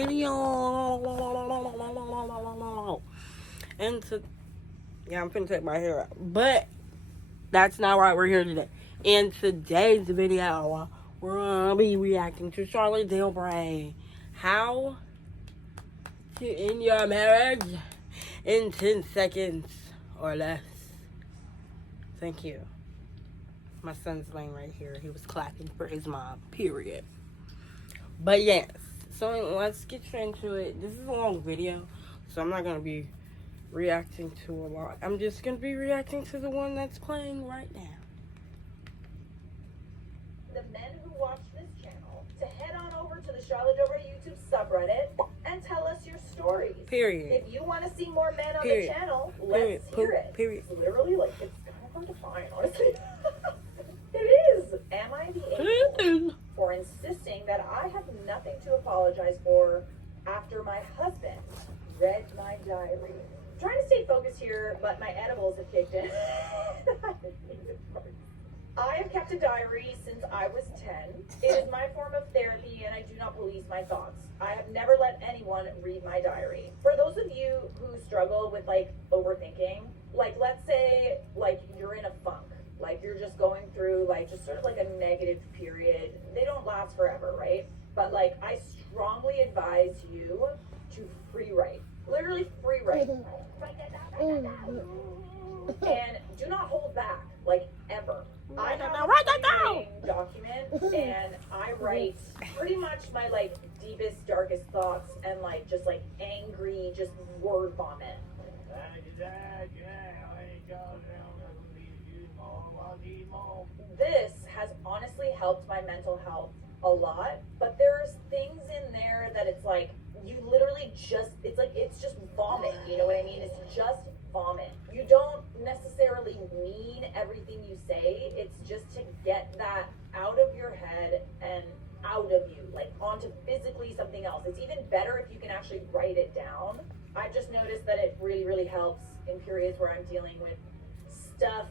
video. And yeah, I'm finna take my hair out. But that's not why we're here today. In today's video, we're gonna be reacting to Charlotte Dober. How to end your marriage in 10 seconds or less. Thank you. My son's laying right here. He was clapping for his mom, period. But yes, so let's get into it. This is a long video, so I'm not going to be reacting to a lot. I'm just going to be reacting to the one that's playing right now. The men who watch this channel to head on over to the Charlotte Dober YouTube subreddit and tell us your stories. Period. If you want to see more men on Period. the channel, let's hear it. Period. It's literally like, it's kind of hard to find, honestly. It is. Am I the a-hole for insisting that I have nothing to apologize for after my husband read my diary? I'm trying to stay focused here, but my edibles have kicked in. I have kept a diary since I was 10. It is my form of therapy, and I do not police my thoughts. I have never let anyone read my diary. For those of you who struggle with like overthinking, like let's say like you're in a funk, like you're just going through like just sort of like a negative period. They don't last forever, right? But like I strongly advise you to free write. Literally free write. And do not hold back, like ever. I have a writing document, and I write pretty much my like deepest, darkest thoughts and like just like angry, just word vomit. This has honestly helped my mental health a lot, but there's things in there that it's like you literally just it's just vomit, you know what I mean? It's just vomit. You don't necessarily mean everything you say. It's just to get that out of your head and out of you, like onto physically something else. It's even better if you can actually write it down. I've just noticed that it really, really helps in periods where I'm dealing with stuff.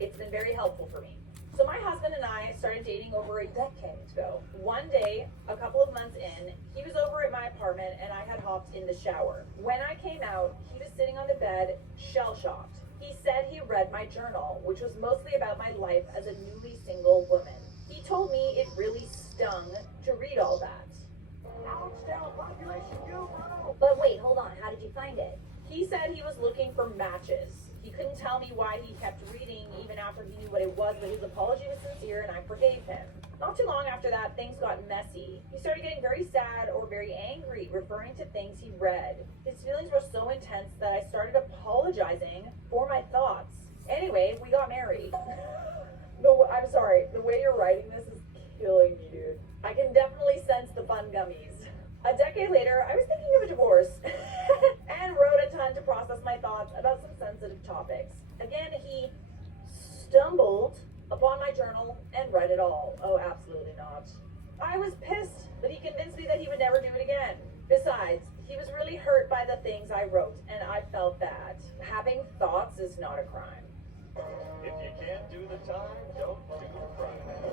It's been very helpful for me. So my husband and I started dating over a decade ago. One day, a couple of months in, he was over at my apartment and I had hopped in the shower. When I came out, he was sitting on the bed, shell-shocked. He said he read my journal, which was mostly about my life as a newly single woman. He told me it really stung to read all that. But wait, hold on, how did you find it? He said he was looking for matches. He couldn't tell me why he kept reading even after he knew what it was, but his apology was sincere and I forgave him. Not too long after that, things got messy. He started getting very sad or very angry, referring to things he read. His feelings were so intense that I started apologizing for my thoughts. Anyway, we got married. I'm sorry, the way you're writing this is killing me, dude. I can definitely sense the fun gummies. A decade later, I was thinking of a divorce and wrote a ton to process my thoughts about some sensitive topics. Again, he stumbled upon my journal and read it all. Oh, absolutely not. I was pissed, but he convinced me that he would never do it again. Besides, he was really hurt by the things I wrote, and I felt bad. Having thoughts is not a crime. If you can't do the time, don't do the crime.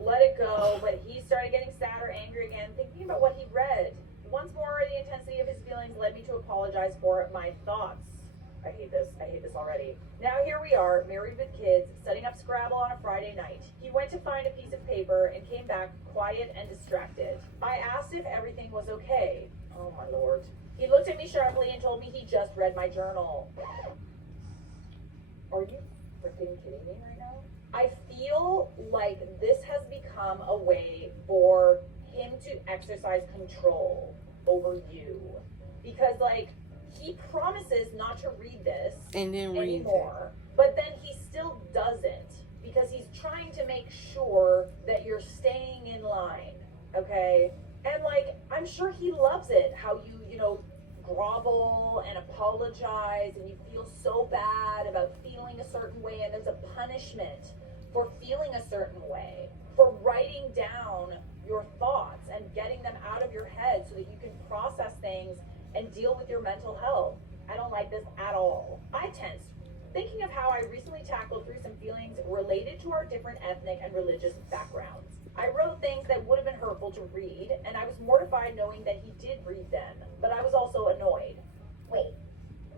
Let it go, but he started getting sad or angry again, thinking about what he read. Once more, the intensity of his feelings led me to apologize for my thoughts. I hate this already. Now here we are, married with kids, setting up Scrabble on a Friday night. He went to find a piece of paper and came back quiet and distracted. I asked if everything was okay. Oh my lord. He looked at me sharply and told me he just read my journal. Are you freaking kidding me right now? I feel like this has become a way for him to exercise control over you. Because, like, he promises not to read this And then anymore, but then he still doesn't because he's trying to make sure that you're staying in line, okay? And, like, I'm sure he loves it how you grovel and apologize and you feel so bad about feeling a certain way, and there's a punishment for feeling a certain way, for writing down your thoughts and getting them out of your head so that you can process things and deal with your mental health. I don't like this at all. I tensed, thinking of how I recently tackled through some feelings related to our different ethnic and religious backgrounds. I wrote things that would have been hurtful to read, and I was mortified knowing that he did read them, but I was also annoyed. Wait,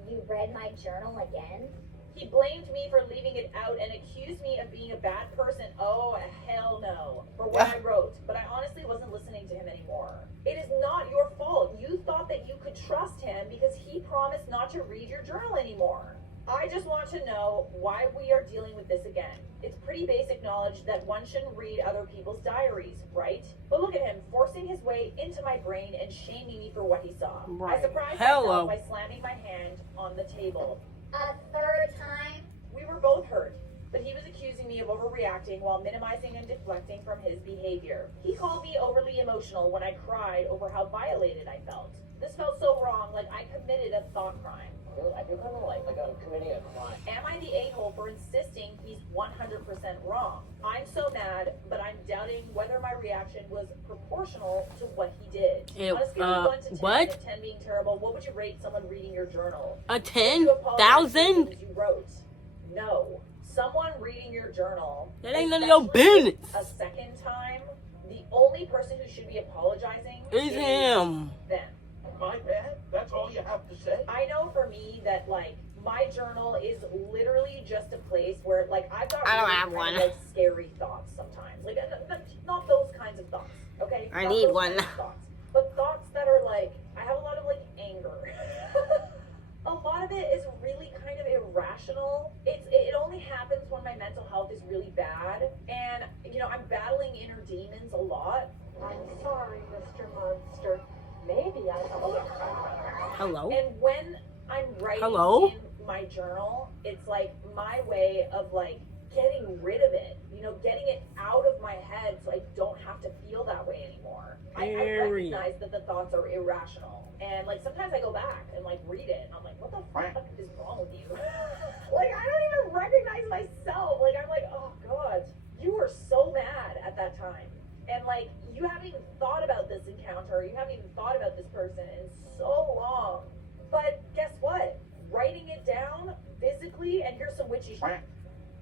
you read my journal again? He blamed me for leaving it out and accused me of being a bad person. Oh, hell no. For what I wrote. But I honestly wasn't listening to him anymore. It is not your fault. You thought that you could trust him because he promised not to read your journal anymore. I just want to know why we are dealing with this again. It's pretty basic knowledge that one shouldn't read other people's diaries, right? But look at him, forcing his way into my brain and shaming me for what he saw. Right. I surprised myself by slamming my hand on the table. A third time? We were both hurt, but he was accusing me of overreacting while minimizing and deflecting from his behavior. He called me overly emotional when I cried over how violated I felt. This felt so wrong, like I committed a thought crime. I feel kind of like I'm committing a crime. Am I the a-hole for insisting he's 100% wrong? I'm so mad, but I'm doubting whether my reaction was proportional to what he did. On a scale of 1 to 10, what? with 10 being terrible, what would you rate someone reading your journal? A Did you apologize for the 10,000? things you wrote? No. Someone reading your journal, That ain't none of your especially business. a second time, the only person who should be apologizing Is him. them. My bad? That's all you have to say? I know for me that, like, my journal is literally just a place where, like, I've got I don't really have kind one. of, like, scary thoughts sometimes. Like, not those kinds of thoughts, okay? I Not need those one. kinds of thoughts, but thoughts that are, like, I have a lot of, like, anger. A lot of it is really kind of irrational. It only happens when my mental health is really bad. And, you know, I'm battling inner demons a lot. I'm sorry, Mr. Monster. Maybe I Hello? And when I'm writing Hello? in my journal, it's like my way of like getting rid of it, you know, getting it out of my head so I don't have to feel that way anymore. I recognize that the thoughts are irrational. And like sometimes I go back and like read it and I'm like, what the fuck is wrong with you? Like I don't even recognize myself. Like I'm like, oh God, you were so mad at that time. And like you haven't even thought about this encounter, you haven't even thought about this person in so long. But guess what? Writing it down physically, and here's some witchy shit.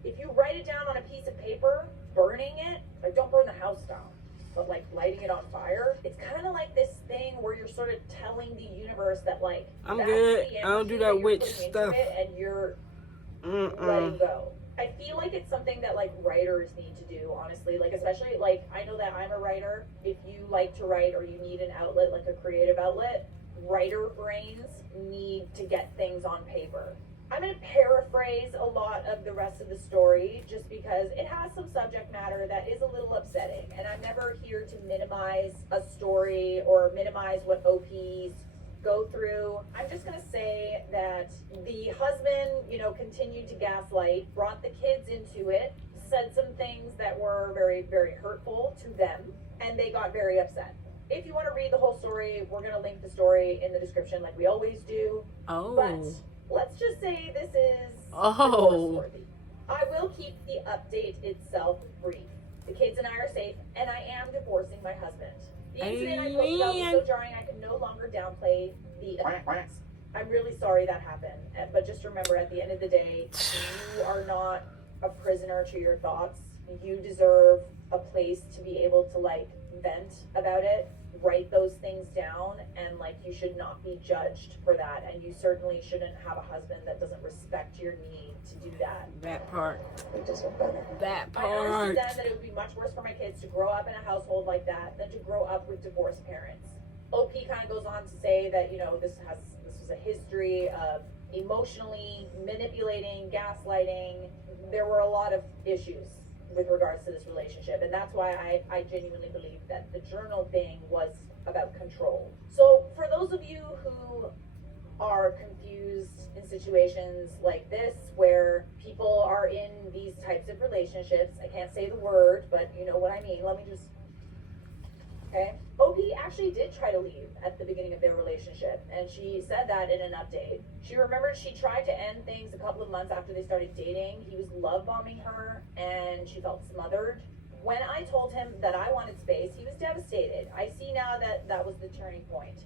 If you write it down on a piece of paper, burning it, like don't burn the house down, but like lighting it on fire, it's kind of like this thing where you're sort of telling the universe that like I'm that's good. the I don't do energy that you're witch putting into stuff. it, and you're letting go. I feel like it's something that like writers need to do, honestly. Like especially like I know that I'm a writer. If you like to write or you need an outlet, like a creative outlet, writer brains need to get things on paper. I'm going to paraphrase a lot of the rest of the story just because it has some subject matter that is a little upsetting. And I'm never here to minimize a story or minimize what OPs go through. I'm just going to say that the husband, you know, continued to gaslight, brought the kids into it, said some things that were very, very hurtful to them, and they got very upset. If you want to read the whole story, we're going to link the story in the description like we always do. Oh. But let's just say this is Oh. divorce-worthy. I will keep the update itself brief. The kids and I are safe, and I am divorcing my husband. The incident I posted about was so jarring I could no longer downplay the effects. I'm really sorry that happened, but just remember at the end of the day, you are not a prisoner to your thoughts. You deserve a place to be able to like vent about it, write those things down, and like you should not be judged for that, and you certainly shouldn't have a husband that doesn't respect your need to do that. That part. That I part. understood then that it would be much worse for my kids to grow up in a household like that than to grow up with divorced parents. OP kind of goes on to say that, you know, this was a history of emotionally manipulating, gaslighting. There were a lot of issues with regards to this relationship, and that's why I genuinely believe that the journal thing was about control. So for those of you who are confused in situations like this where people are in these types of relationships, I can't say the word, but you know what I mean. Let me just okay. OP actually did try to leave at the beginning of their relationship, and she said that in an update. She remembered she tried to end things a couple of months after they started dating. He was love bombing her, and she felt smothered. When I told him that I wanted space, he was devastated. I see now that that was the turning point.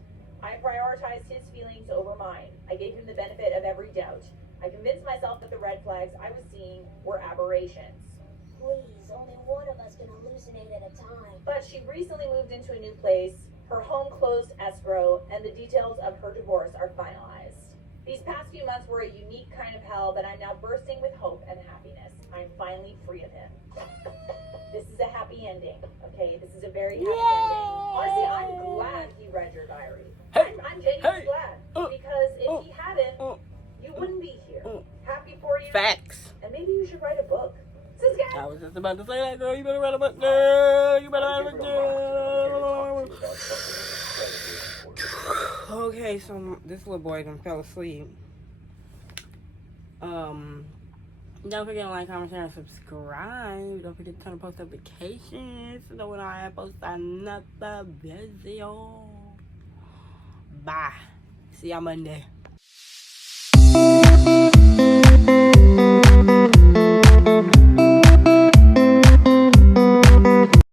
I prioritized his feelings over mine. I gave him the benefit of every doubt. I convinced myself that the red flags I was seeing were aberrations. please. Only one of us can hallucinate at a time. But she recently moved into a new place, her home closed escrow, and the details of her divorce are finalized. These past few months were a unique kind of hell, but I'm now bursting with hope and happiness. I'm finally free of him. This is a happy ending, okay? This is a very happy ending. Honestly, I'm glad he read your diary. I'm genuinely glad. Because if he hadn't, you wouldn't be here. Happy for you. Facts. And maybe you should write a book. Sis guy. I was just about to say that, girl. You better write a book, girl. You better write a book, girl. Okay, so this little boy done fell asleep. Don't forget to like, comment, share, and subscribe. Don't forget to turn on post notifications to know when I post another video. Bye. See y'all Monday.